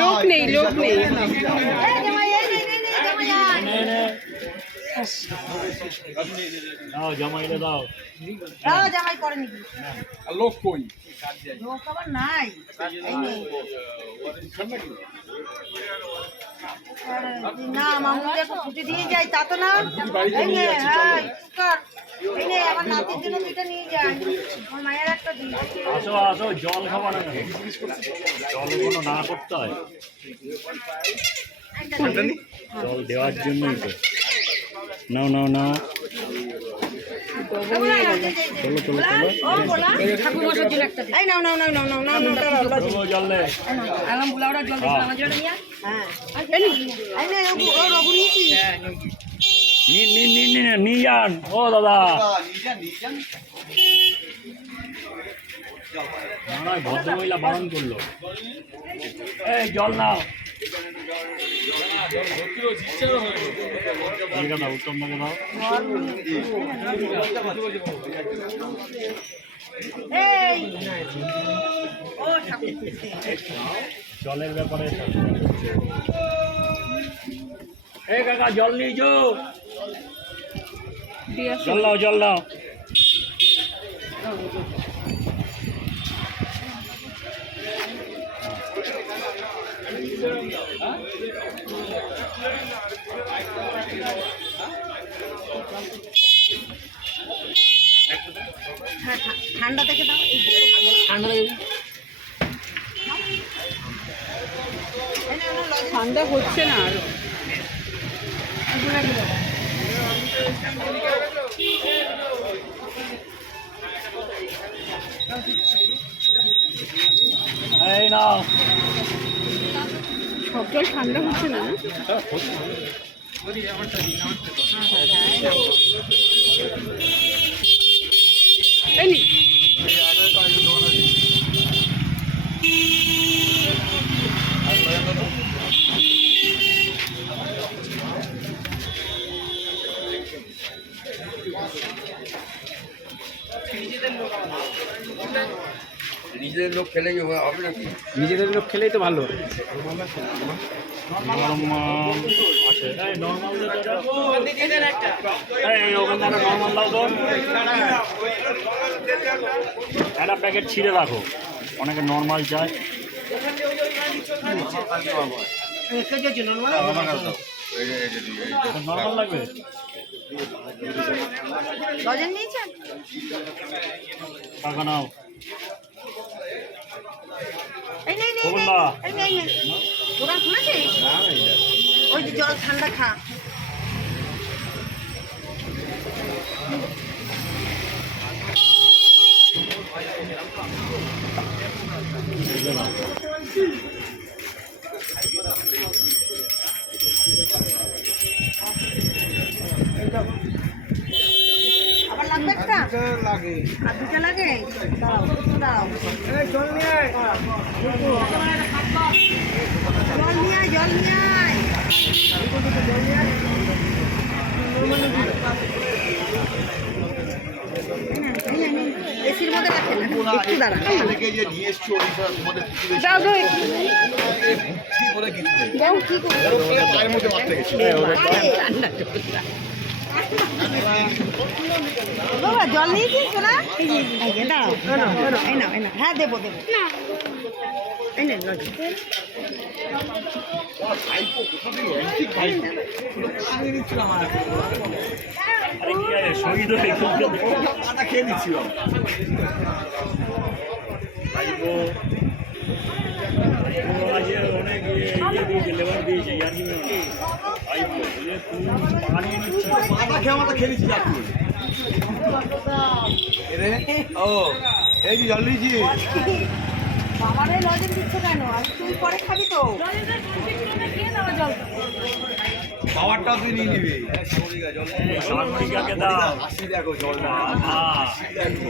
লোক নেই লোক নেই। দাও জামাইলে দাও। জামাই করেনি লোক কই? লোক আবার নাই। না মামুকে ছুটি দিয়ে যাই তা তো না। আমার নাতির জন্য দুইটা নিয়ে যাই, আমার মায়ের একটা দিই। আসো আসো, জল খাবার না, জল কোনো না করতে হয়, জল দেওয়ার জন্যই তো। নাও নাও নাও, চলো চলো চলো, জল দে। নিয়ে যান ও দাদা, ভদ্রমহিলা বারণ করলো। এই জল নাও, দাও উত্তম দাকে দাও। জলের ব্যাপারে এই কাকা জল নিয়েছো, জল দাও জল দাও। ঠান্ডা থেকে দাও, ঠান্ডা ঠান্ডা হচ্ছে না আর। এই নাও, সব জল ঠান্ডা হচ্ছে না। নিজেদের লোক খেলে হবে নাকি? নিজেদের লোক খেলেই তো ভালো। নর্মাল আছে, নর্মাল দাও তো, একটা প্যাকেট ছিঁড়ে রাখো, অনেকে নর্মাল চায়। নর্মাল লাগবে, লজেন নিয়েছেন টাকা নাও। দোকান খুলেছিস? ওই যে জল ঠান্ডা খা। আবার লাগবে একটা? লাগে। আর দুটো লাগে? দাও দাও। জল নিয়ে আয়, জল নিয়ে আয়। এসির মধ্যে রাখেন, একটু দাঁড়ান। যাও গো, যাও কি করবো, জল নিয়েছিস তোরা? দাঁড়াও, এই নাও এই নাও। হ্যাঁ দেবো দেবো, এই নেন লজেন। শহীদ হয়ে খেয়ে নিচ্ছিলাম। অনেক দিয়েছে, লেবার দিয়েছে, খেয়ে নিচ্ছি। ও এই যে জল নিয়েছি। বাবারে লজেন দিচ্ছ কেন? আর তুই পরে খাবি তো। খাবারটাও তুই নিয়ে নিবি। সাগরিকাকে দাও, আসি দেখো জলটা, দেখো।